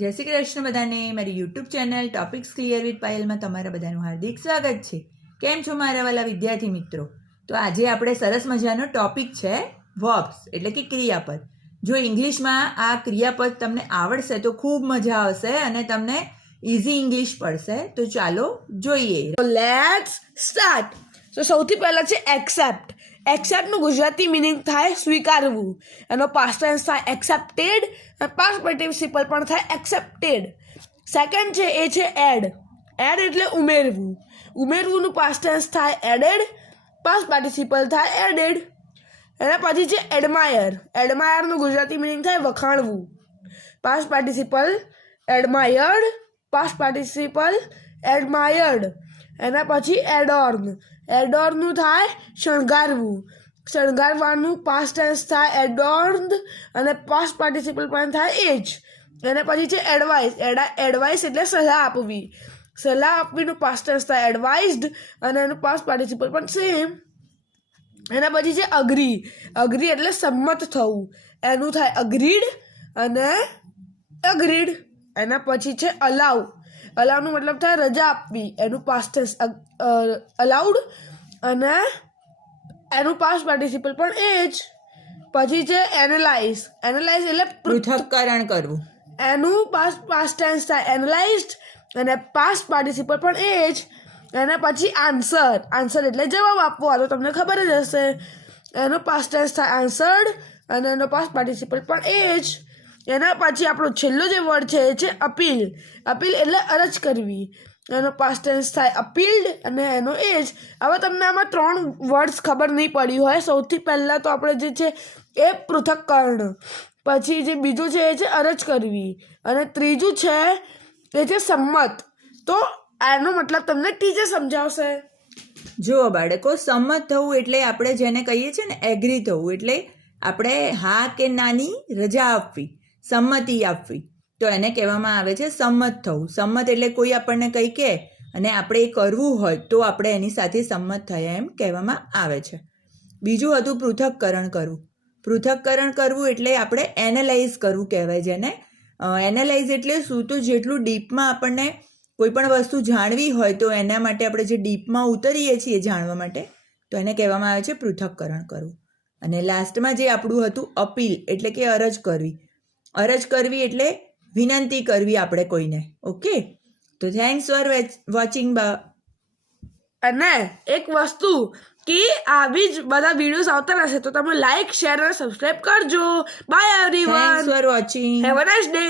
જય શ્રી કૃષ્ણ બધાને મારી YouTube channel topics clear with પાયલમાં તમારા બધાનું હાર્દિક સ્વાગત છે. કેમ છો મારા વાલા વિદ્યાર્થી મિત્રો? તો આજે આપણે સરસ મજાનો ટોપિક છે વર્બ્સ એટલે કે ક્રિયાપદ. જો ઇંગ્લિશમાં આ ક્રિયાપદ તમને આવડશે તો ખૂબ મજા આવશે અને તમને ઇઝી ઇંગ્લિશ પડશે. તો ચાલો જોઈએ. Let's start. તો સૌથી પહેલાં છે એક્સેપ્ટ. એક્સેપ્ટનું ગુજરાતી મિનિંગ થાય સ્વીકારવું. એનો પાસ્ટ ટેન્સ થાય એક્સેપ્ટેડ અને પાસ્ટ પાર્ટિસિપલ પણ થાય એક્સેપ્ટેડ. સેકન્ડ છે એ છે એડ. એડ એટલે ઉમેરવું. ઉમેરવુંનું પાસ્ટ ટેન્સ થાય એડેડ, પાસ્ટ પાર્ટિસિપલ થાય એડેડ. એના પછી છે એડમાયર. એડમાયરનું ગુજરાતી મિનિંગ થાય વખાણવું. Past participle admired, past participle admired. એના પછી એડોર્ન. એડોર્નનું થાય શણગારવું. શણગારવાનું પાસ્ટ ટેન્સ થાય એડોર્ન્ડ અને પાસ્ટ પાર્ટિસિપલ પણ થાય એજ. એના પછી છે એડવાઇસ. એડવાઇસ એટલે સલાહ આપવી. સલાહ આપવીનું પાસ્ટ ટેન્સ થાય એડવાઇઝડ અને એનું પાસ્ટ પાર્ટિસિપલ પણ સેમ. એના પછી છે અગ્રી. અગ્રી એટલે સંમત થવું. એનું થાય અગ્રીડ અને અગ્રીડ. એના પછી છે અલાઉ. અલાઉનું મતલબ થાય રજા આપવી. એનું પાસ્ટ ટેન્સ અલાઉડ અને એનું પાસ્ટ પાર્ટિસિપલ પણ એ જ. પછી છે એનાલાઇઝ. એનાલાઇઝ એટલે પૃથક્કરણ કરવું. એનું પાસ્ટ ટેન્સ થાય એનાલાઇઝડ અને પાસ્ટ પાર્ટિસિપલ પણ એ જ. એના પછી આન્સર. આન્સર એટલે જવાબ આપવો. આ તો તમને ખબર જ હશે. એનો પાસ્ટ ટેન્સ થાય આન્સર્ડ અને એનો પાસ્ટ પાર્ટિસિપલ પણ એ જ. એના પછી આપણો છેલ્લો જે વર્ડ છે એ છે અપીલ. અપીલ એટલે અરજ કરવી. એનો પાસ્ટ ટેન્સ થાય અપીલ્ડ અને એનો એ જ. હવે તમને આમાં 3 વર્ડ્સ ખબર નહીં પડી હોય. સૌથી પહેલાં તો આપણે જે છે એ પૃથક્કરણ, પછી જે બીજું છે એ છે અરજ કરવી અને ત્રીજું છે એ છે સંમત. તો આનો મતલબ તમને ટીચર સમજાવશે. જુઓ બાળકો, સંમત થવું એટલે આપણે જેને કહીએ છીએ ને એગ્રી થવું. એટલે આપણે હા કે નાની રજા આપવી, સંમતિ આપવી. તો એને કહેવામાં આવે છે સંમત થવું. સંમત એટલે કોઈ આપણને કંઈ કહે અને આપણે એ કરવું હોય તો આપણે એની સાથે સંમત થયા એમ કહેવામાં આવે છે. બીજું હતું પૃથક્કરણ કરવું. પૃથક્કરણ કરવું એટલે આપણે એનાલાઇઝ કરવું કહેવાય જેને. એનાલાઇઝ એટલે શું? તો જેટલું ડીપમાં આપણને કોઈ પણ વસ્તુ જાણવી હોય તો એના માટે આપણે જે ડીપમાં ઉતરીએ છીએ જાણવા માટે તો એને કહેવામાં આવે છે પૃથક્કરણ કરવું. અને લાસ્ટમાં જે આપણું હતું અપીલ એટલે કે અરજ કરવી. અરજ કરવી એટલે વિનંતી કરવી આપણે કોઈને. ઓકે, તો થેન્ક્સ ફોર વોચિંગ. અને એક વસ્તુ કે આવી જ બધા વિડીયોઝ આવતા રહેશે તો તમે લાઈક, શેર અને સબસ્ક્રાઈબ કરજો. By everyone. Thanks for watching. Have a nice day.